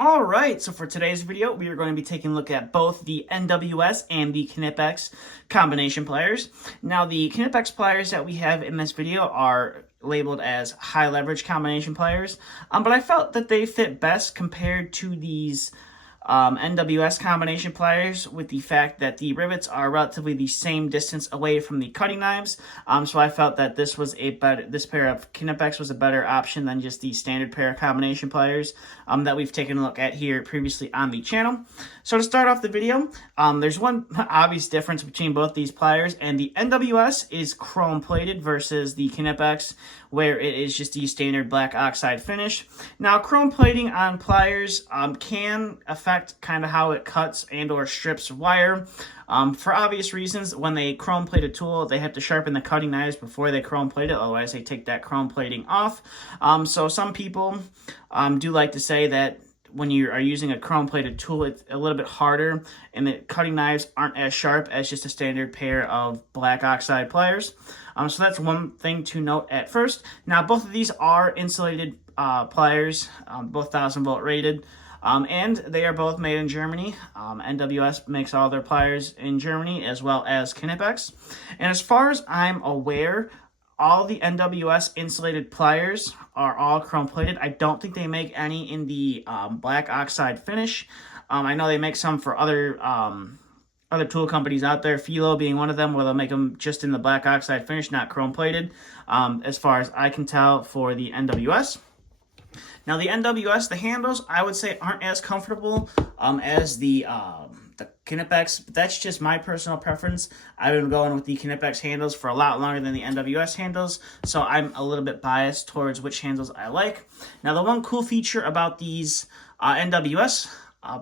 All right, so for today's video, we are going to be taking a look at both the NWS and the Knipex combination pliers. Now, the Knipex pliers that we have in this video are labeled as high leverage combination pliers, but I felt that they fit best compared to these NWS combination pliers, with the fact that the rivets are relatively the same distance away from the cutting knives. So I felt that this pair of Knipex was a better option than just the standard pair of combination pliers that we've taken a look at here previously on the channel. So to start off the video, there's one obvious difference between both these pliers, and the NWS is chrome plated versus the Knipex, where it is just the standard black oxide finish. Now, chrome plating on pliers can affect kind of how it cuts and or strips wire. For obvious reasons, when they chrome plate a tool, they have to sharpen the cutting knives before they chrome plate it, otherwise they take that chrome plating off. So some people do like to say that when you are using a chrome plated tool, it's a little bit harder and the cutting knives aren't as sharp as just a standard pair of black oxide pliers. So that's one thing to note at first. Now, both of these are insulated pliers, both 1000-volt rated, and they are both made in Germany. NWS makes all their pliers in Germany, as well as Knipex. And as far as I'm aware, all the NWS insulated pliers are all chrome plated. I don't think they make any in the black oxide finish. I know they make some for other tool companies out there, Philo being one of them, where they'll make them just in the black oxide finish, not chrome plated, as far as I can tell for the NWS. Now, the NWS, the handles, I would say aren't as comfortable as the Knipex, but that's just my personal preference. I've been going with the Knipex handles for a lot longer than the NWS handles, so I'm a little bit biased towards which handles I like. Now, the one cool feature about these NWS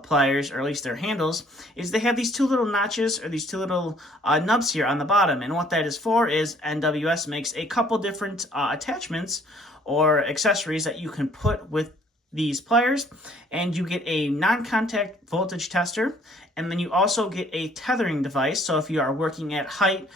pliers, or at least their handles, is they have these two little notches, or these two little nubs here on the bottom, and what that is for is NWS makes a couple different attachments or accessories that you can put with these pliers, and you get a non-contact voltage tester, and then you also get a tethering device. So if you are working at height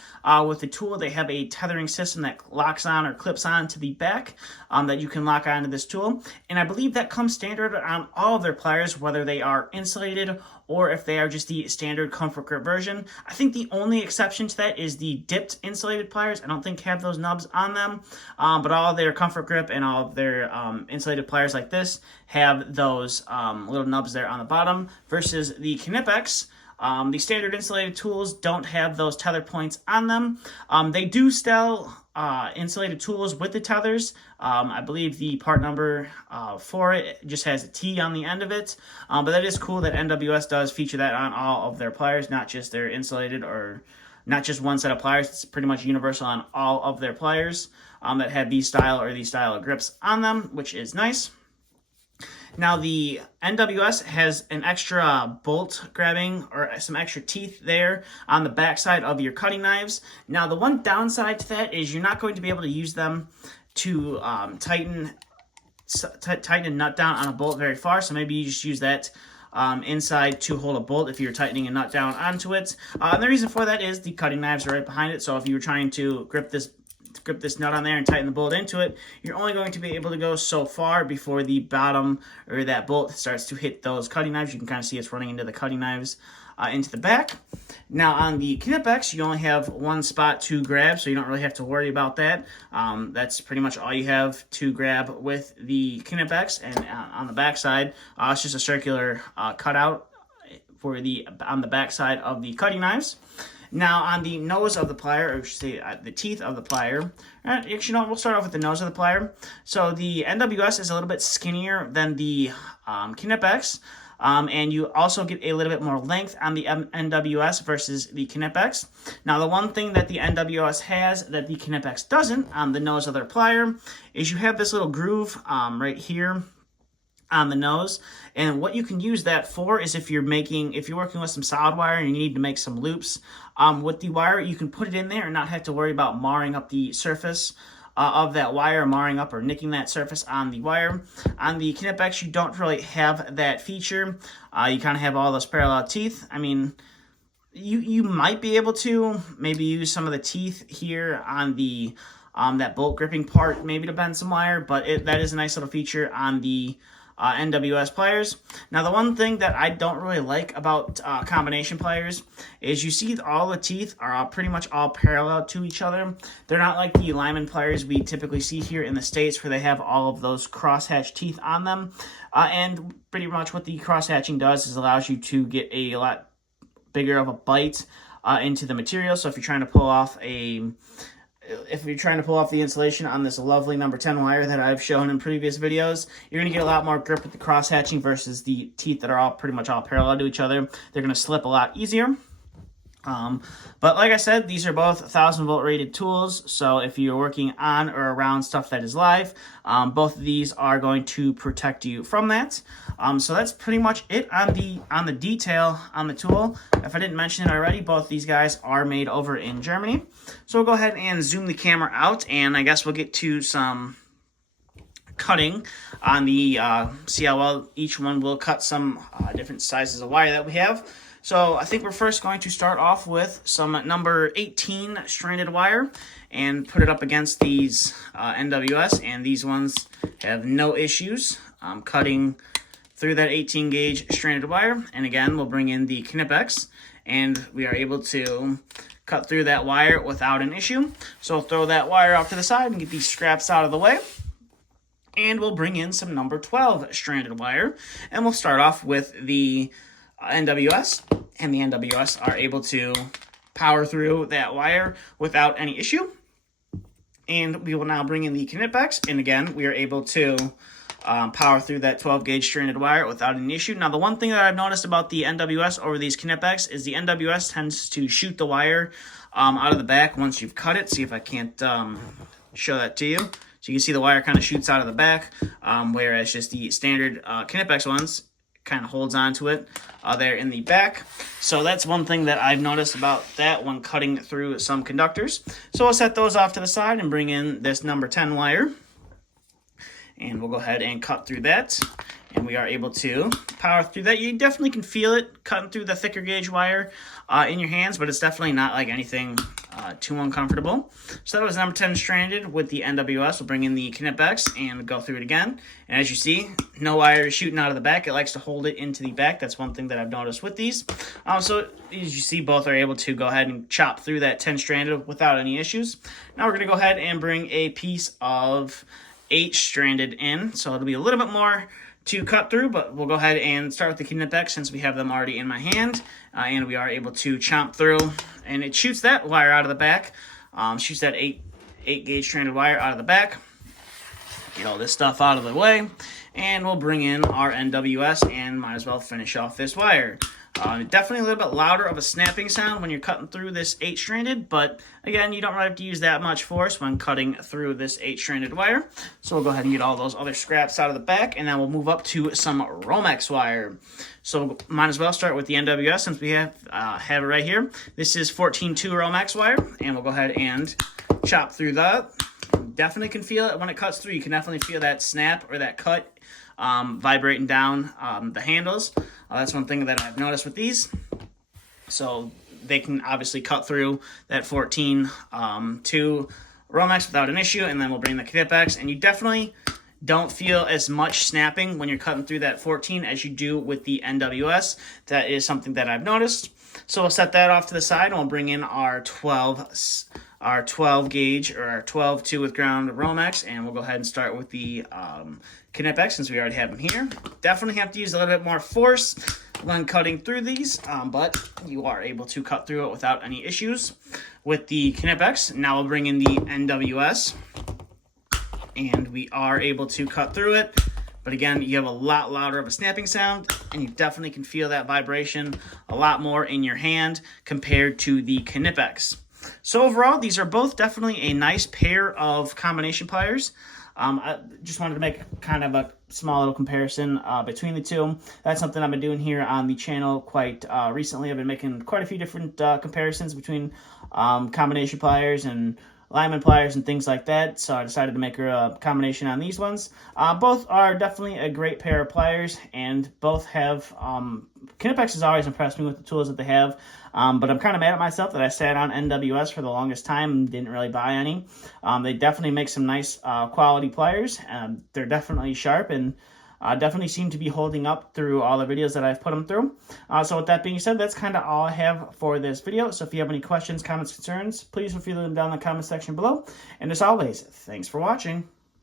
with the tool, they have a tethering system that locks on or clips on to the back that you can lock onto this tool. And I believe that comes standard on all of their pliers, whether they are insulated or if they are just the standard comfort grip version. I think the only exception to that is the dipped insulated pliers. I don't think have those nubs on them, but all of their comfort grip and all of their insulated pliers like this have those little nubs there on the bottom, versus the Knipex. The standard insulated tools don't have those tether points on them. They do sell insulated tools with the tethers. I believe the part number for it just has a T on the end of it. But that is cool that NWS does feature that on all of their pliers, not just their insulated, or not just one set of pliers. It's pretty much universal on all of their pliers that have these style of grips on them, which is nice. Now, the NWS has an extra bolt grabbing, or some extra teeth there on the backside of your cutting knives. Now, the one downside to that is you're not going to be able to use them to tighten a nut down on a bolt very far, so maybe you just use that inside to hold a bolt if you're tightening a nut down onto it. And the reason for that is the cutting knives are right behind it, so if you were trying to grip this nut on there and tighten the bolt into it, you're only going to be able to go so far before the bottom, or that bolt, starts to hit those cutting knives. You can kind of see it's running into the cutting knives into the back. Now, on the Knipex, you only have one spot to grab, so you don't really have to worry about that. That's pretty much all you have to grab with the Knipex. And on the back side, it's just a circular cutout for on the back side of the cutting knives. Now, on the nose of the plier, or I should say the teeth of the plier, actually, no, we'll start off with the nose of the plier. So the NWS is a little bit skinnier than the Knipex, and you also get a little bit more length on the NWS versus the Knipex. Now, the one thing that the NWS has that the Knipex doesn't on the nose of their plier is you have this little groove right here on the nose, and what you can use that for is if you're working with some solid wire and you need to make some loops with the wire, you can put it in there and not have to worry about marring up the surface of that wire, marring up or nicking that surface on the wire. On the Knipex, you don't really have that feature. You kind of have all those parallel teeth. I mean, you might be able to maybe use some of the teeth here on the that bolt gripping part, maybe to bend some wire, but that is a nice little feature on the NWS pliers. Now, the one thing that I don't really like about combination pliers is you see all the teeth are pretty much all parallel to each other. They're not like the lineman pliers we typically see here in the States where they have all of those crosshatch teeth on them. And pretty much what the crosshatching does is allows you to get a lot bigger of a bite into the material. So if you're trying to pull off the insulation on this lovely number 10 wire that I've shown in previous videos, you're going to get a lot more grip with the cross hatching versus the teeth that are all pretty much all parallel to each other. They're going to slip a lot easier. But like I said, these are both 1000-volt rated tools, so if you're working on or around stuff that is live, both of these are going to protect you from that. So that's pretty much it on the detail on the tool. If I didn't mention it already, both these guys are made over in Germany. So we'll go ahead and zoom the camera out, and I guess we'll get to some cutting on the see how well each one will cut some different sizes of wire that we have. So I think we're first going to start off with some number 18 stranded wire and put it up against these NWS, and these ones have no issues cutting through that 18 gauge stranded wire. And again, we'll bring in the Knipex and we are able to cut through that wire without an issue. So we'll throw that wire off to the side and get these scraps out of the way. And we'll bring in some number 12 stranded wire, and we'll start off with the NWS, and the NWS are able to power through that wire without any issue. And we will now bring in the Knipex, and again, we are able to power through that 12 gauge stranded wire without any issue. Now, the one thing that I've noticed about the NWS over these Knipex is the NWS tends to shoot the wire out of the back once you've cut it. See if I can't show that to you. So you can see the wire kind of shoots out of the back, whereas just the standard Knipex ones kind of holds onto it there in the back. So that's one thing that I've noticed about that when cutting through some conductors. So I'll set those off to the side and bring in this number 10 wire. And we'll go ahead and cut through that. And we are able to power through that. You definitely can feel it cutting through the thicker gauge wire in your hands, but it's definitely not like anything too uncomfortable. So that was number 10 stranded with the NWS. We'll bring in the Knipex and go through it again. And as you see, no wire is shooting out of the back. It likes to hold it into the back. That's one thing that I've noticed with these. So as you see, both are able to go ahead and chop through that 10 stranded without any issues. Now we're going to go ahead and bring a piece of 8 stranded in. So it'll be a little bit more to cut through, but we'll go ahead and start with the Knipex since we have them already in my hand, and we are able to chomp through, and it shoots that wire out of the back, shoots that 8 gauge stranded wire out of the back. Get all this stuff out of the way, and we'll bring in our NWS and might as well finish off this wire. Definitely a little bit louder of a snapping sound when you're cutting through this 8 stranded, but again, you don't really have to use that much force when cutting through this 8 stranded wire. So we'll go ahead and get all those other scraps out of the back, and then we'll move up to some Romex wire. So might as well start with the NWS since we have it right here. This is 14-2 Romex wire, and we'll go ahead and chop through that. Definitely can feel it when it cuts through. You can definitely feel that snap or that cut vibrating down the handles. That's one thing that I've noticed with these. So they can obviously cut through that 14-2 Romex without an issue, and then we'll bring the Knipex, and you definitely don't feel as much snapping when you're cutting through that 14 as you do with the NWS. That is something that I've noticed. So we'll set that off to the side, and we'll bring in our 12 gauge or our 12-2 with ground Romex, and we'll go ahead and start with the Knipex since we already have them here. Definitely have to use a little bit more force when cutting through these, but you are able to cut through it without any issues with the Knipex. Now we'll bring in the NWS, and we are able to cut through it. But again, you have a lot louder of a snapping sound, and you definitely can feel that vibration a lot more in your hand compared to the Knipex. So overall, these are both definitely a nice pair of combination pliers. I just wanted to make kind of a small little comparison between the two. That's something I've been doing here on the channel quite recently. I've been making quite a few different comparisons between combination pliers and lineman pliers and things like that, so I decided to make a combination on these ones. Both are definitely a great pair of pliers, and both have Knipex has always impressed me with the tools that they have, but I'm kind of mad at myself that I sat on NWS for the longest time and didn't really buy any. They definitely make some nice quality pliers. They're definitely sharp, and definitely seem to be holding up through all the videos that I've put them through. So with that being said, that's kind of all I have for this video. So if you have any questions, comments, concerns, please feel free to leave them down in the comment section below. And as always, thanks for watching.